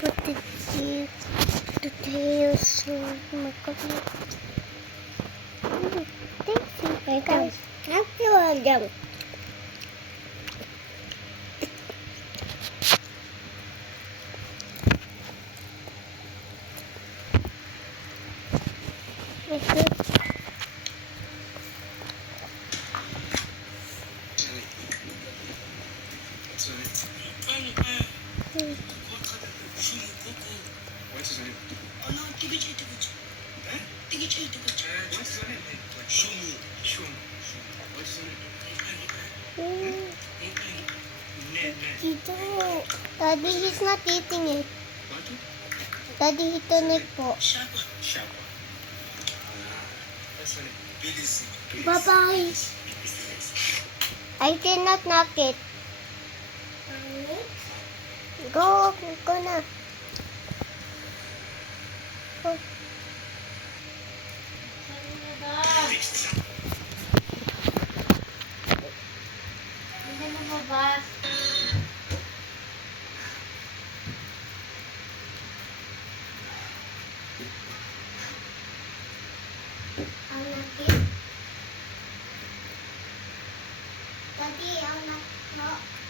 put the tails so my copy. Guys, actually, jump. Dito. Daddy, he's not eating it. Daddy, ito na po. Bye-bye. I cannot knock it. Go na. Go. Ang nakit. Daddy, ang nakit.